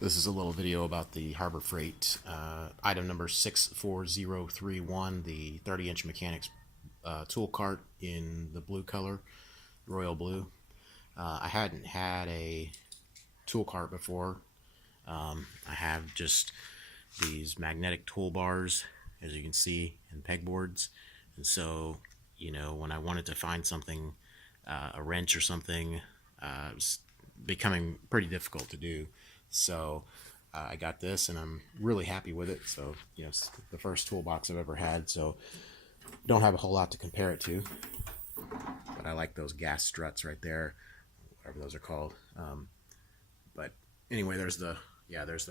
This is a little video about the Harbor Freight item number 64031, the 30-inch mechanics tool cart in the blue color, royal blue. I hadn't had a tool cart before. I have just these magnetic toolbars, as you can see, and pegboards. And so, you know, when I wanted to find something, a wrench or something, it was becoming pretty difficult to do. So I got this and I'm really happy with it. So, you know, it's the first toolbox I've ever had, so don't have a whole lot to compare it to, but I like those gas struts right there, whatever those are called. But anyway, there's the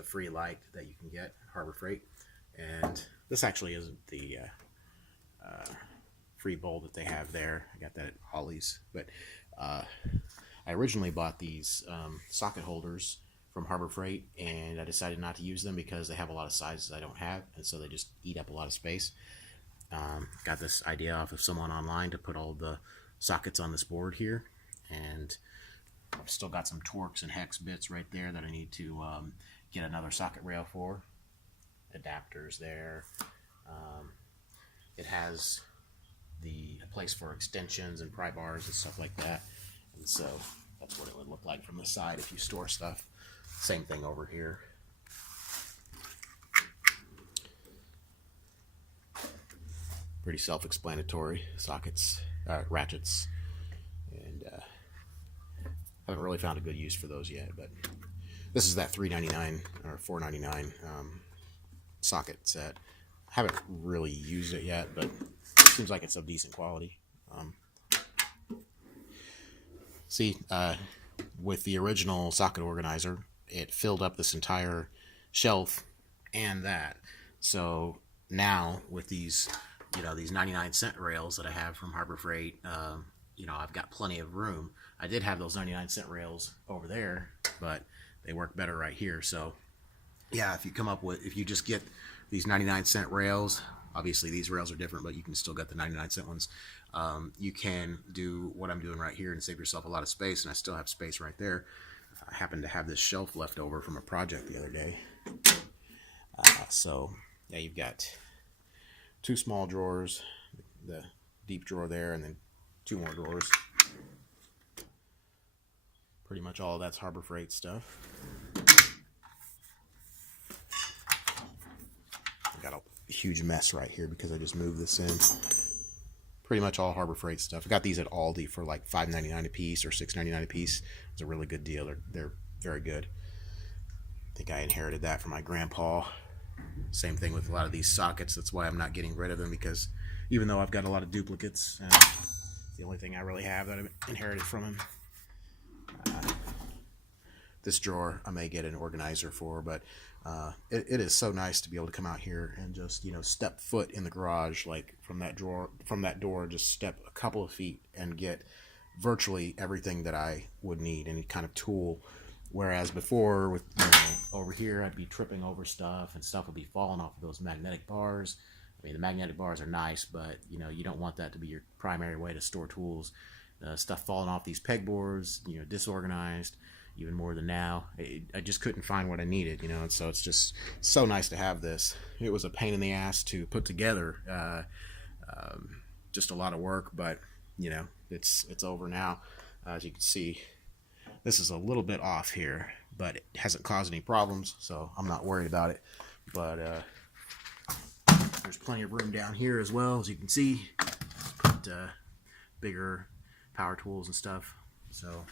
free light that you can get at Harbor Freight, and this actually isn't the free bulb that they have there. I got that at Ollie's, but I originally bought these socket holders from Harbor Freight, and I decided not to use them because they have a lot of sizes I don't have, and so they just eat up a lot of space. Got this idea off of someone online to put all the sockets on this board here, and I've still got some Torx and hex bits right there that I need to get another socket rail for. Adapters there. It has the place for extensions and pry bars and stuff like that, and so that's what it would look like from the side if you store stuff. Same thing over here. Pretty self-explanatory. Sockets, ratchets, and haven't really found a good use for those yet. But this is that $3.99 or $4.99 socket set. Haven't really used it yet, but it seems like it's of decent quality. With the original socket organizer, it filled up this entire shelf and that. So now with these, you know, these 99-cent rails that I have from Harbor Freight, you know, I've got plenty of room. I did have those 99-cent rails over there, but they work better right here. So yeah, if you just get these 99-cent rails, obviously these rails are different, but you can still get the 99-cent ones. You can do what I'm doing right here and save yourself a lot of space, and I still have space right there. I happen to have this shelf left over from a project the other day. So yeah, you've got two small drawers, the deep drawer there, and then two more drawers. Pretty much all of that's Harbor Freight stuff. I got a huge mess right here because I just moved this in. Pretty much all Harbor Freight stuff. I got these at Aldi for like $5.99 a piece or $6.99 a piece. It's a really good deal. They're very good. I think I inherited that from my grandpa. Same thing with a lot of these sockets. That's why I'm not getting rid of them, because even though I've got a lot of duplicates, and it's the only thing I really have that I inherited from him. This drawer I may get an organizer for, but it is so nice to be able to come out here and just, you know, step foot in the garage, like from that door, just step a couple of feet and get virtually everything that I would need, any kind of tool. Whereas before, with, you know, over here, I'd be tripping over stuff, and stuff would be falling off of those magnetic bars. I mean, the magnetic bars are nice, but you know, you don't want that to be your primary way to store tools. Stuff falling off these pegboards, you know, disorganized. Even more than now, I just couldn't find what I needed, you know, and so it's just so nice to have this. It was a pain in the ass to put together, just a lot of work, but you know, it's over now. As you can see, this is a little bit off here, but it hasn't caused any problems, so I'm not worried about it. But there's plenty of room down here as well, as you can see. Put bigger power tools and stuff. So